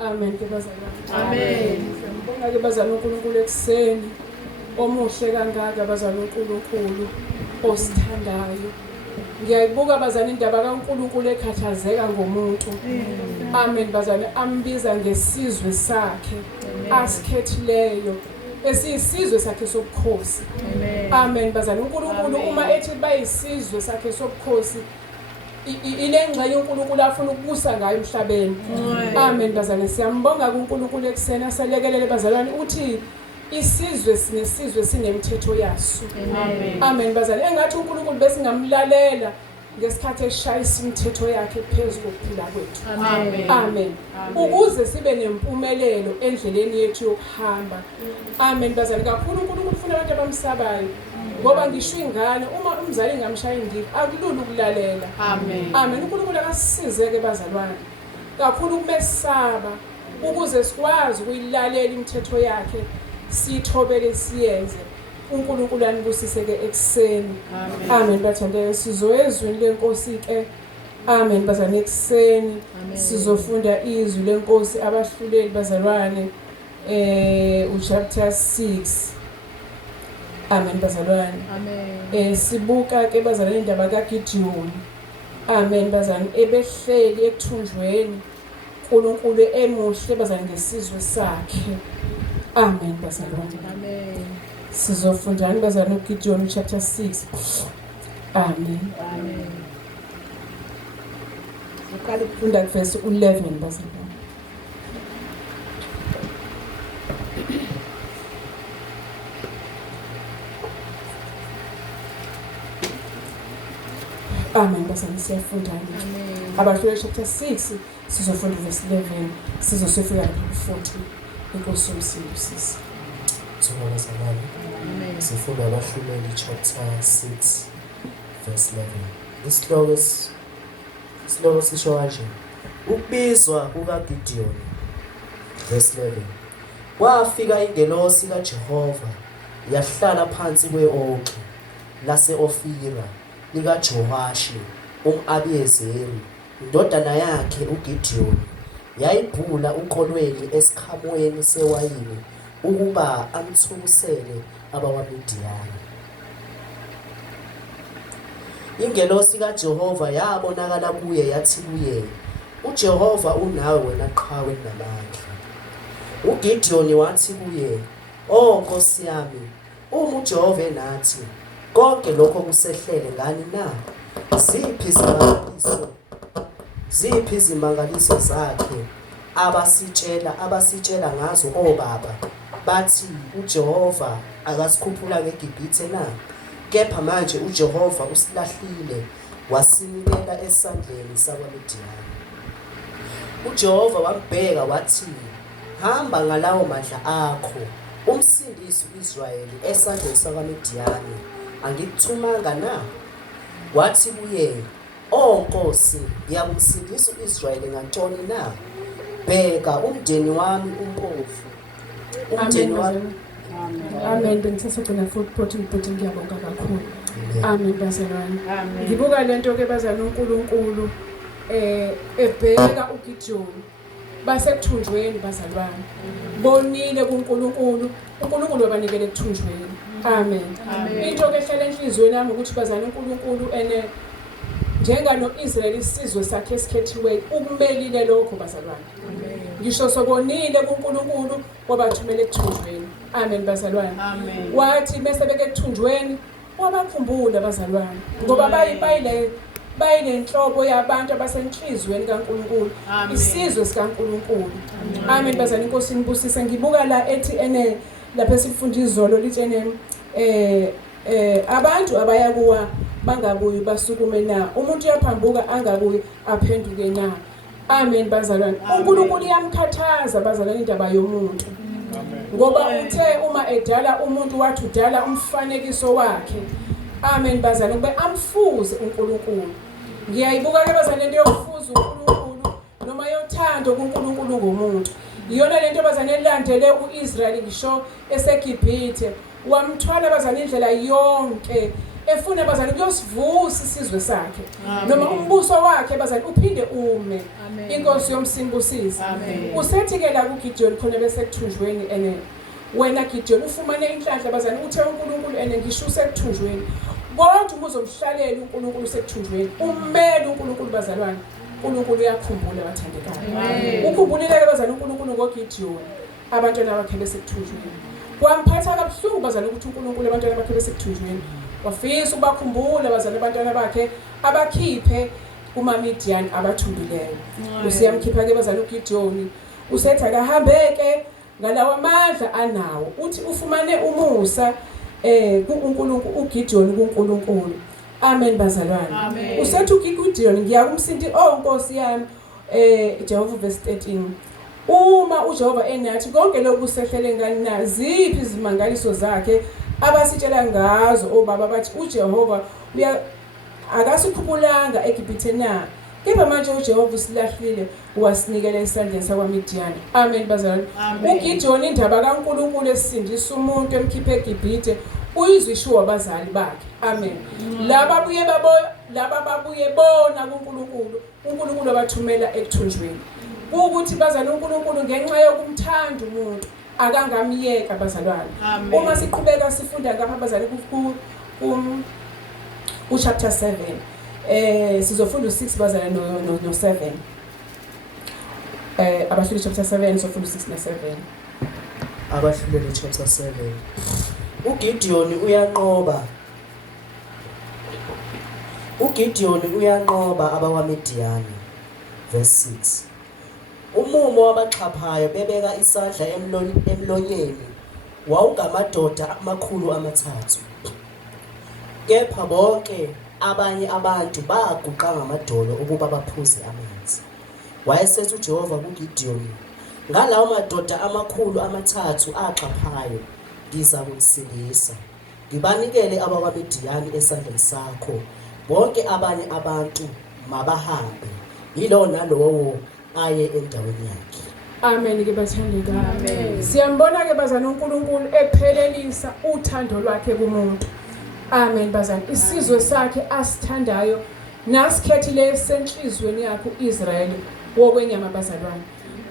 Amen ke bazalwane. Amen. Ngibonga ke bazalwane uNkulunkulu ekseni omuhle kangaka bazalwane uNkulunkulu osithandayo. Ngiyayibuka bazalwane indaba kaNkulunkulu ekhathazeka ngomuntu. Amen bazalwane ambiza ngesizwe sakhe asikhethileyo. Esiyisizwe sakhe sobukhosi. Amen bazalwane uNkulunkulu uma ethi bayisizwe sakhe sobukhosi ilengxenye uNkulunkulu afuna ukubusa ngayo emhlabeni. Amen bazalwane siyambonga kuNkulunkulu ekseni asalekelele bazalwane uthi isizwe sinesizwe sinemithetho yaso. Amen bazalwane engathi uNkulunkulu besingamlalela ngesikhathi eshayisa imithetho yakhe phezulu kokuphila kwethu. Amen. Ukuze sibe nempumelelo endleleni yethu yokuhamba. Amen bazalwane kakhulu uNkulunkulu ufuna abantu abamsabayo. Ngoba ngisho ingane uma umzali ngamshaya indiva akulula ukulalela. Amen uNkulunkulu akasisize ke bazalwane kakhulu ukumesaba ukuze sikwazi ukuyilalela imithetho yakhe sithobele siyenze. uNkulunkulu anibusise ke ekseni. Amen bathandane sizoyezwini lenkosi ke. Amen bazalwane ekseni sizofunda izwi lenkosi abahluleli bazalwane uchapter 6. Amen bazalwane. Sibuka ke bazalwane indaba kaGideon. Amen bazalwane ebehleli ekuthunjweni uNkulunkulu emuhle bazalwane ngesizwe sakhe. Amen bazalwane. Sizofundani bazalwane uGideon chapter 6. Amen. Siqala ukufunda verse 11 bazalwane. Amen bazalwane siyafunda nje. Abahluleli chapter 6 sizofunda verse 11 sizosifika lapha 40. Inkosi yomsindisi. Sibona zamani. Sifunda abahluleli chapter 6 verse 11. Isihloko sisho kanje. Ukubizwa kukaGideon. Verse 11. Kwafika ingelosi kaJehova yahlala phansi kwe-oki lase-Ofira likaJowashi um'Abiyezeri indodana yakhe uGideon yayibhula ukolweni esikhamweni sewayini ukuba amthukisele abawaMidiyani. Ingelosi kaJehova yabonakala kuye yathi kuye, uJehova unawe wena qhawe namandla. uGideon wathi kuye, "Oh Nkosi yami, uma uJehova enathi, konke lokho kusehlele ngani na? Ziphi izimangaliso zakhe abasitshela ngazo obaba bathi uJehova akasikhuphula ngeGibhithe na? Kepha manje uJehova usilahlile wasinikela esandleni sakwaMidiyani." uJehova wambheka wathi, "Hamba ngalawo mandla akho umsindisi uIsrayeli esandleni sakwaMidiyani, angikuthumanga na?" Wathi kuye, "Oh Nkosi, ngiyakumsindisa uIsrayeli ngantoni na? Bheka umndeni wami umpofu." Umndeni wami. Amen bengithatha khona futhi ngiyabonga kakhulu. Amen bazalwane. Ngibuka lento ke bazalwane uNkulunkulu ebheka uGideon basekuthunjweni bazalwane. Bonile kuNkulunkulu, uNkulunkulu wabanikela ekuthunjweni. Amen. Into ke ehlala enhlizweni yami ukuthi bazalwane uNkulunkulu njengano Israel isizwe sakhe esikhethiwe ukumelile lokho bazalwane. Ngisho sobonile kuNkulunkulu wabathumela ekuthunjweni. Amen bazalwane. Wathi bese beke ekuthunjweni wabakhumbula bazalwane ngoba bayile inhlobo yabantu abasenhlizweni kaNkulunkulu, isizwe sikaNkulunkulu. Amen bazalwane inkosi inibusise. Ngibuka la ethi lapha esifunda izolo lithi abantu abaya kuwa bangabuyi basukume na, umuntu uyaphambuka angabuyi aphenduke na. Amen bazalwane. uNkulunkulu uyamkhathaza bazalwane indaba yomuntu. Ngoba uthe uma edala umuntu wathi udala umfanekiso wakhe. Amen bazalwane kube amfuze uNkulunkulu. Ngiyayibuka ke bazalwane into yokufuza uNkulunkulu noma yothando kuNkulunkulu ngomuntu. Iyona lento bazalwane elandele uIsrael ngisho eseGibhithe. Wamthwala bazalwane indlela yonke efuna bazali kuyosivusa isizwe sakhe noma umbuso wakhe bazali uphinde ume. Inkosi yomsimbusisi. Usethi ke la kuGideon khona bese kuthunjweni ene wena Gideon ufumane inhlanhla bazali uthe uNkulunkulu ene ngisho usekuthunjweni. Kodwa umuzomhlalela uNkulunkulu usekuthunjweni. Umele uNkulunkulu bazalwane. uNkulunkulu uyakhumbula abathandekayo. Ukhumbulile bazali uNkulunkulu ngoGideon abantwana bakhe besekuthunjweni. Kwamphatha kabuhlungu bazali ukuthi uNkulunkulu abantwana bakhe besekuthunjweni. Wafisa ukubakhumbula bazali abantwana bakhe abakhiphe kumaMidian abathumbileyo. Usiyamkhipha ke bazali uGideon. Usethi akahambeke ngalawa amandla anawo. Uthi ufumane umusa kuNkulunkulu uGideon kuNkulunkulu. Amen bazalwane. Usethi uGideon ngiyakumsinti Nkosi yami Jehova verse 13. Uma uJehova enathi konke lokhu sehlele ngani naziphi izimangaliso zakhe abasitshela ngazo obaba bathi uJehova akasikhuphulanga eGibhithe na. Kepha manje uJehova usilahlile wasinikela esandleni sakwaMidian. Amen bazalwane. uGideon indaba kaNkulunkulu esindisa umuntu emkhiphe eGibhithe uyizwishiwe abazali bakhe. Amen. Laba babuye bona kuNkulunkulu. uNkulunkulu abathumela ekuthunjweni. Ukuthi bazali uNkulunkulu ngenxa yokumthanda umuntu akangamiyeka bazalwane. Uma siqhubeka sifunda ngapha bazali chapter 7 sizofunda u6 bazali no7 abahluli chapter 7 sizofunda u6 no7 abahluleli chapter 7. uGideon uyanqoba abakwaMidian verse 6. Umumo wabaxhaphayo bebeka isandla emlonyeni wawungamadoda amakhulu amathathu. Kepha bonke abanye abantu baguqa ngamadolo ukuba baphuze amanzi. Wayesethi uJehova kuGideon, ngalawo madoda amakhulu amathathu axhaphayo ngizakusilisa, ngibanikele abakwaMidian esandleni sakho. Bonke abanye abantu mabahambe, yilo nalowo aye endaweni yakhe. Amen ke bathandeka. Amen. Siyambona ke bazana uNkulunkulu ephelelisa uthando lwakhe kumuntu. Amen bazana. Isizwe sakhe asithandayo nasikhethile senhlizweni yakhe uIsrael wokwenyama bazalwane.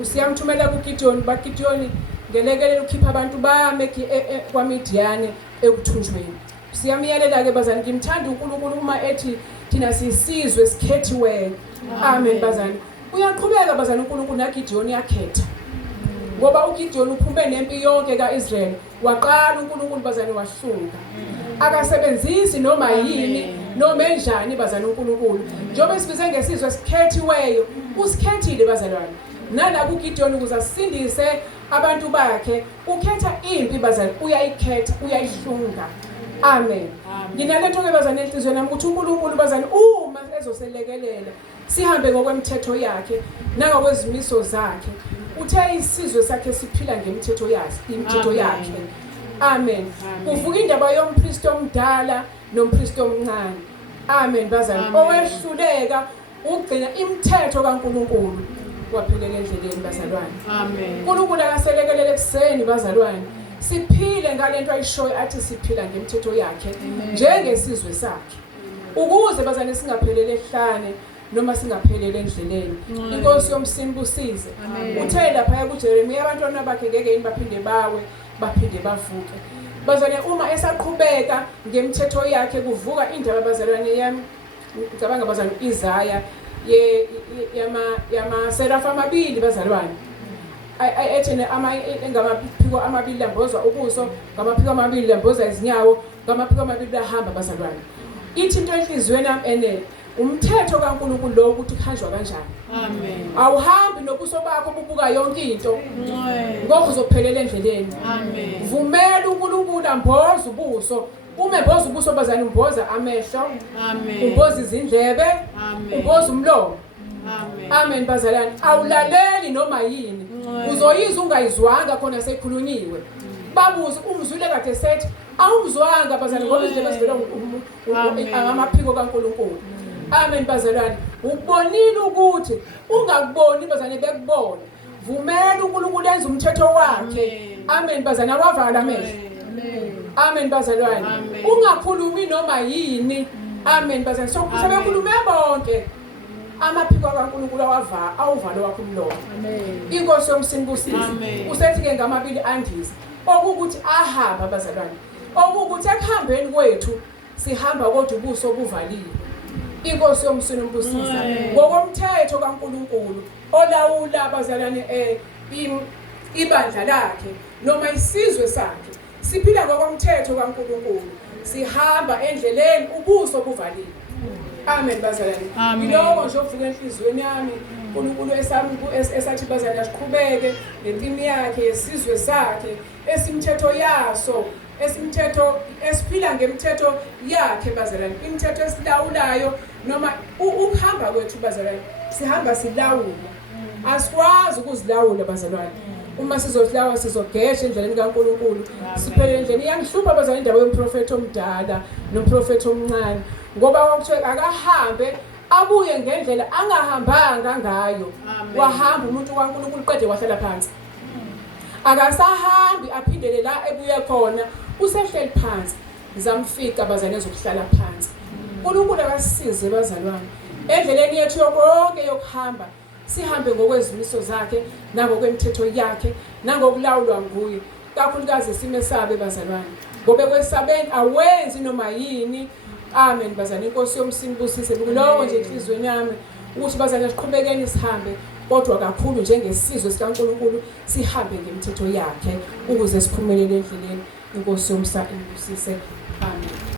Usiyamthumela kuGideon baGideon ngelekelela ukhipha abantu bame kwaMidian ekuthunjweni. Siyamiyelela ke bazana ngimthanda uNkulunkulu uma ethi thina sisizwe sikhethiwe. Amen bazana. Uyaqhubeka bazali uNkulunkulu naGideon yakhetha. Ngoba uGideon uphume nempi yonke kaIsrael. Waqala uNkulunkulu bazali wahlunga. Akasebenzisi noma yini noma enjani bazali uNkulunkulu. Njengoba sibize ngesizwe sikhethiweyo, usikhethile bazalwane. Nala kuGideon ukuzasindise abantu bakhe, ukhetha impi bazali uyayikhetha, uyayihlunga. Amen. Nginalento ke bazali enhlizweni nami ukuthi uNkulunkulu bazali uma ezoselekelela sihambe ngokwemithetho yakhe nangokwezimiso zakhe. Uthe isizwe sakhe siphila ngemithetho yakhe. Amen. Kuvuka indaba yompristi omdala nompristi omncane. Amen bazali. Owehluleka ugcina imithetho kaNkulunkulu waphelela endleleni bazalwane. Amen. uNkulunkulu akaselekelele ekseni bazalwane. Siphile ngalento ayishoyo athi siphila ngemithetho yakhe njengesizwe sakhe. Ukuze bazane singaphelele ehlane noma singaphelele endleleni. Inkosi yomsimbusise. Uthe lapha kuJeremiya abantwana bakhe ngeke yini baphinde bavuke. Bazane uma esaqhubeka ngemithetho yakhe kuvuka indaba bazalwane yami. Ngicabanga bazane Isaiah yama serafa amabili bazalwane. Ethene ngamaphiko amabili lambozwa ubuso, ngamaphiko amabili lambozwa izinyawo, ngamaphiko amabili lahamba bazalwane. Ithi into enhlizweni yami ene umthetho kaNkulunkulu lo ukuthi kuhanjwa kanjani. Amen. Awuhambi nobuso bakho bubuka yonke into. Ngoba uzophelela endleleni. Amen. Vumela uNkulunkulu amboza ubuso. Uma emboza ubuso bazali umboza amehlo. Amen. Umboza izindlebe. Amen. Umboza umlomo. Amen. Amen bazalwane. Awulaleli noma yini. Uzoyizwa ungayizwanga khona sekhulunyiwe. Babuze umzwile kade sethi awumzwanga bazali ngoba izindlebe zivela ngamaphiko kaNkulunkulu. Amen bazalwane. Ubonile ukuthi ungakuboni bazane bekubona. Vumela uNkulunkulu enze umthetho wakhe. Amen bazane awavala amehlo. Amen bazalwane. Ungakhulumi noma yini. Amen bazalwane. So sebekhulume bonke. Amaphiko kaNkulunkulu awuvalo wakho umlomo. Amen. Inkosi yomsinibusisi. Amen. Usethi ke ngamabili andisa. Okukuthi ahamba bazalwane. Okukuthi ekuhambeni kwethu sihamba kodwa ubuso obuvaliwe. Inkosi yomsinibusisi. Ngokomthetho kaNkulunkulu olawula abazalwane ibandla lakhe noma isizwe sakhe. Siphila ngokomthetho kaNkulunkulu. Sihamba endleleni ubuso obuvaliwe. Amen bazalwane. Yiloko nje okuvuka enhlizweni yami uNkulunkulu esathi bazalwane asiqhubeke nempilo yakhe yesizwe sakhe esimthetho yaso esimthetho esiphila ngemithetho yakhe bazalwane. Imithetho esilawulayo noma ukuhamba kwethu bazalwane sihamba silawula. Asikwazi ukuzilawula bazalwane. Uma sizodlawa sizogesha endleleni kaNkulunkulu. Siphele endleleni iyangihlupha bazalwane indaba yomprofeti omdala nomprofeti omncane. Ngoba wakuthiwa akahambe abuye ngendlela angahambanga ngayo. Wahamba umuntu kaNkulunkulu qede wahlala phansi. Akasahambi aphindele la ebuye khona usehleli phansi. Zamfika bazalwane ezokuhlala phansi. uNkulunkulu akasisize bazalwane. Endleleni yethu yonke yokuhamba sihambe ngokwezimiso zakhe nangokwemithetho yakhe nangokulawulwa nguye. Kakhulukazi simesabe bazalwane. Ngoba kwesabeni awenzi noma yini. Amen bazalwane. Inkosi yomsinibusise kuloko nje enhlizweni yami ukuthi bazalwane siqhubekeni sihambe kodwa kakhulu njengesizwe sikaNkulunkulu sihambe ngemithetho yakhe ukuze siphumelele endleleni. Inkosi yomsinibusise. Amen.